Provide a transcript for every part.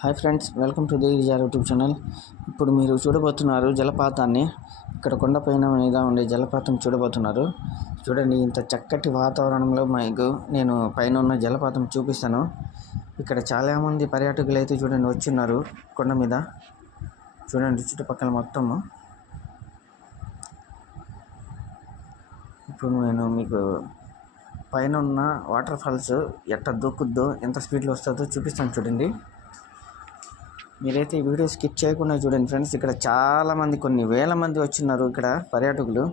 Hi friends welcome to the Vijaya YouTube channel. ఇప్పుడు మీరు చూడబోతున్నారు జలపాతాన్ని. ఇక్కడ కొండపైన మీద ఉండే జలపాతం చూడబోతున్నారు. చూడండి ఇంత చక్కటి వాతావరణంలో మీకు నేను పైన ఉన్న జలపాతం చూపిస్తాను. ఇక్కడ చాలామంది పర్యాటకులు అయితే చూడండి వచ్చున్నారు కొండ మీద. చూడండి చుట్టుపక్కల మొత్తము. ఇప్పుడు నేను మీకు పైన ఉన్న వాటర్ ఫాల్స్ ఎట్ట దూకుద్దో ఎంత స్పీడ్లో వస్తుందో చూపిస్తాను చూడండి. మీరైతే ఈ వీడియో స్కిప్ చేయకుండా చూడండి ఫ్రెండ్స్. ఇక్కడ చాలామంది కొన్ని వేల మంది వచ్చిన్నారు ఇక్కడ పర్యాటకులు.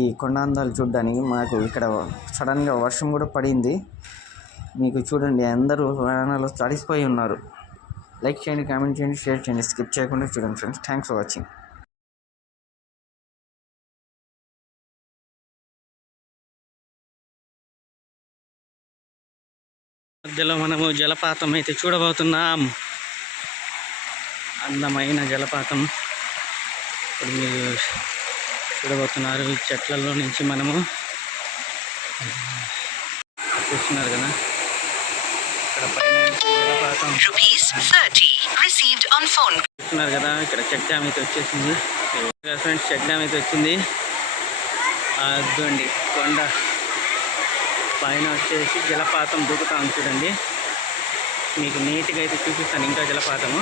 ఈ కొండ అందాలు చూడడానికి మాకు ఇక్కడ సడన్గా వర్షం కూడా పడింది. మీకు చూడండి అందరూ వాహనాలు తడిసిపోయి ఉన్నారు. లైక్ చేయండి కామెంట్ చేయండి షేర్ చేయండి స్కిప్ చేయకుండా చూడండి ఫ్రెండ్స్. Thanks for watching. మధ్యలో మనము జలపాతం అయితే చూడబోతున్నాం. అందమైన జలపాతం. ఇప్పుడు మీరు చూడబోతున్నారు ఈ చెట్లలో నుంచి మనము. చూస్తున్నారు కదా? ఇక్కడ పైన నుంచి జలపాతం. Rupees 30 received on phone. చూస్తున్నారు కదా ఇక్కడ చెక్ డ్యామ్ అయితే వచ్చేసింది. ఫ్రెండ్స్ చెక్ డ్యామ్ అయితే వచ్చింది. అదండి కొండ. పైన వచ్చేసి జలపాతం దూకుతా చూడండి. మీకు నీట్గా అయితే చూపిస్తాను ఇంకా జలపాతము.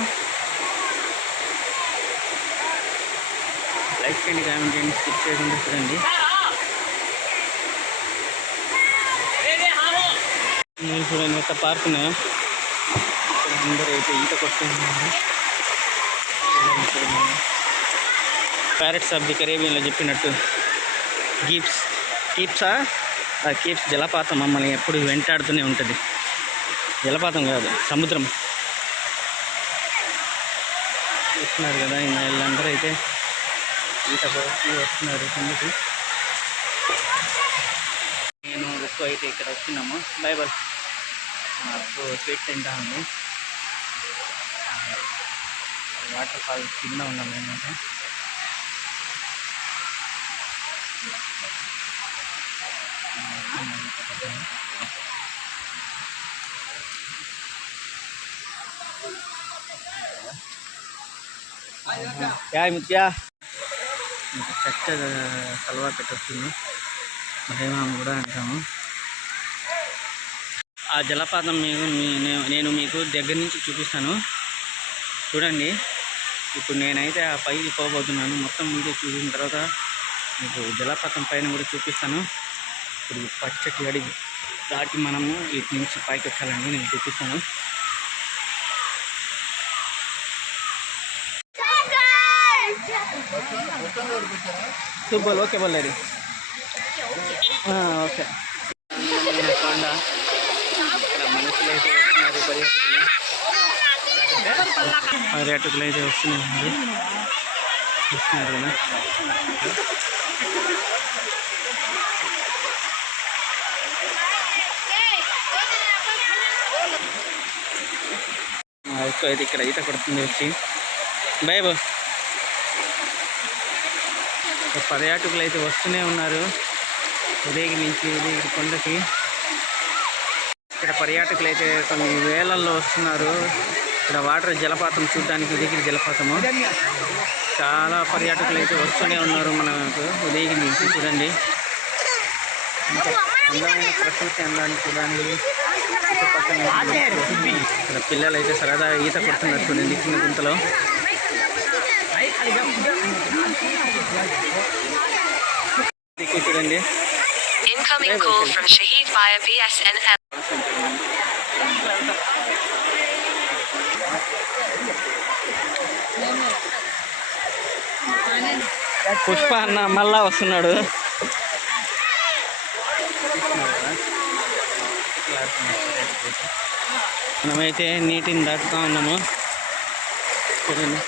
లైక్ చేయండి కామెంట్ చేయండి స్కిప్ చేయకుండా చూడండి. నేను చూడండి ఎంత పార్క్ ఉన్నాయో. అందరూ అయితే ఈత కొట్టుకుంటున్నారు ప్యారెట్స్ ఆఫ్ ది కరేబియన్లో చెప్పినట్టు. గీప్స్ కీప్సా ఆ? కీప్స్ జలపాతం మమ్మల్ని ఎప్పుడు వెంటాడుతూనే ఉంటుంది. జలపాతం కాదు సముద్రం. చూస్తున్నారు కదా ఈ వీళ్ళందరూ అయితే ఇంత వస్తున్నారు కిందకి నేను రుక్కు అయితే ఇక్కడ వచ్చినాము. బైబల్ నాకు స్వీట్ తింటా ఉంది వాటర్ ఫాల్ కింద ఉన్నాం మేమైతే. యా ముత్యా. ఇంకా చక్కగా సల్వా పెట్టొస్తుంది మహేమాం కూడా అంటాము. ఆ జలపాతం మీకు నేను మీకు దగ్గర నుంచి చూపిస్తాను. చూడండి. ఇప్పుడు నేనైతే ఆ పైకి పోబోతున్నాను. మొత్తం వీడియో చూసిన తర్వాత మీకు జలపాతం పైన కూడా చూపిస్తాను. ఇప్పుడు పచ్చటి అడిగి దాటి మనము ఇటు నుంచి పైకి ఎక్కాలండి నేను చూపిస్తాను. సూపర్ ఓకే బొల్లేరి ఓకే అందమైన కొండ ఇక్కడ మనుషులు అయితే వస్తున్నారు పర్యాటకులు పర్యాటకులు అయితే వస్తున్నారు చూస్తున్నారు కదా మా అక్క అయితే ఇక్కడ ఈత కొడుతుంది వచ్చి బాయ్ బో పర్యాటకులు అయితే వస్తూనే ఉన్నారు. ఉదయగి నుంచి ఉదయగిరి కొండకి. ఇక్కడ పర్యాటకులు అయితే కొన్ని వేలల్లో వస్తున్నారు. ఇక్కడ వాటర్ జలపాతం చూడడానికి ఉదయగిరి జలపాతము. చాలా పర్యాటకులు అయితే వస్తూనే ఉన్నారు మనకు ఉదయగిరి నుంచి చూడండి. అందమైన ప్రకృతి అందాన్ని చూడడానికి ఇక్కడ పిల్లలు అయితే సరదాగా ఈత కొడుతున్నారు చూడండి చిన్న గుంతలో. చూడండి. Incoming call from Shahid via BSNL. Pushpa అన్న మళ్ళా వస్తున్నాడు. మనమైతే నీటిని దాటుతా ఉన్నాము. చూడండి.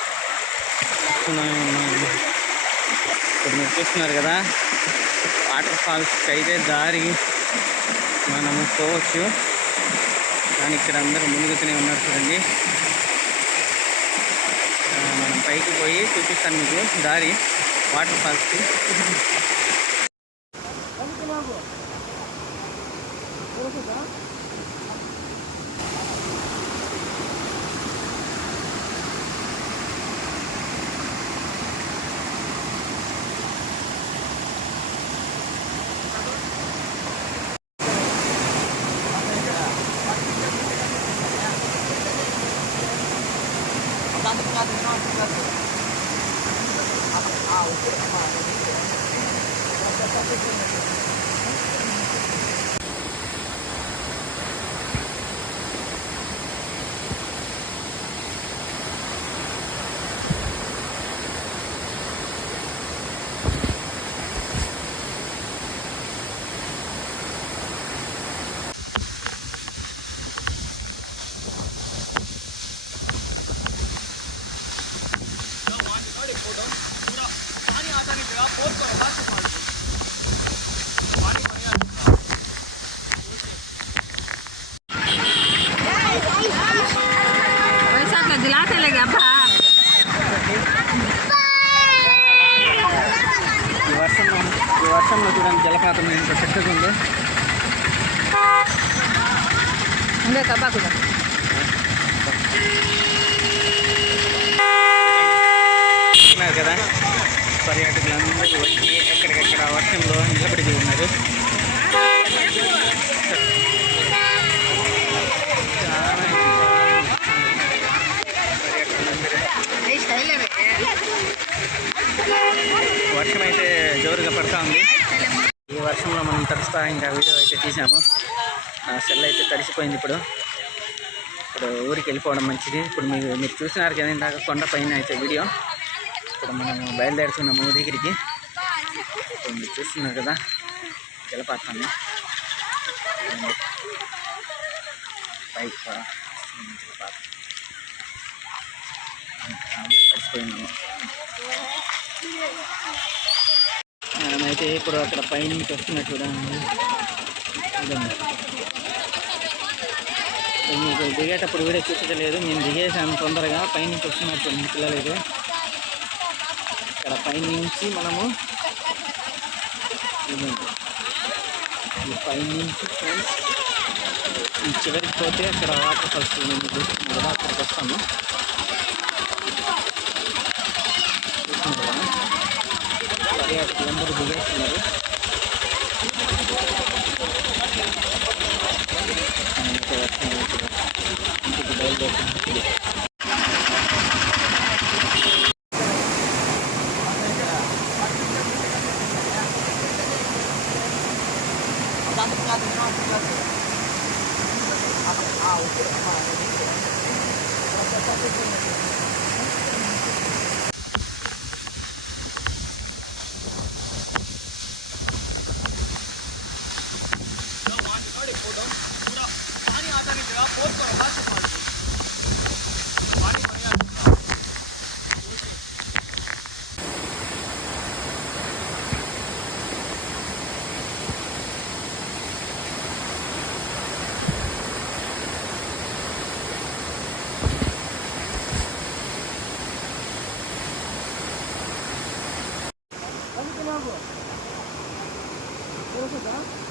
వస్తూనే ఉన్నాము. ఇప్పుడు మీరు చూస్తున్నారు కదా వాటర్ ఫాల్స్కి అయితే దారి మనము పోవచ్చు. కానీ ఇక్కడ అందరూ మునుగుతూనే ఉన్నారు చూడండి. మనం పైకి పోయి చూపిస్తాను మీకు దారి వాటర్ ఫాల్స్కి Ah, okay. వర్షంలో చూడండి జలపాతం ఎంత చక్కగా ఉందో. ఉండే ఉన్నారు కదా. పర్యాటకులందరూ వచ్చి ఎక్కడికక్కడ వర్షంలో నిలబడి ఉన్నారు. తడుస్తా ఇంకా వీడియో అయితే తీసాము. నా సెల్ అయితే తడిసిపోయింది ఇప్పుడు. ఇప్పుడు ఊరికి వెళ్ళిపోవడం మంచిది. ఇప్పుడు మీరు మీరు చూసినారు కదా ఇందాక కొండ పైన అయితే వీడియో. ఇప్పుడు మనం బయలుదేరుతున్నాము ఊరి దగ్గరికి. ఇప్పుడు మీరు చూస్తున్నారు కదా జలపాతాన్ని. పైకి జలపాతం. తడిసిపోయినాము మనమైతే ఇప్పుడు అక్కడ పైనుంచి వస్తున్నట్టు చూడండి. మీకు దిగేటప్పుడు వీడియో చూపించలేదు. నేను దిగేసాను తొందరగా. పైనుంచి వస్తున్నట్టు పిల్లలేదు పిల్లలు ఇక్కడ పైనుంచి మనము పైనుంచి ఫ్రెండ్స్ ఈ చివరికి పోతే అక్కడ వాటర్ ఫాల్స్ మేము చూస్తున్నాను. కదా అక్కడికి పర్యాటకులందరూ దిగేస్తున్నారు 뭐? 뭐 떨어서 나?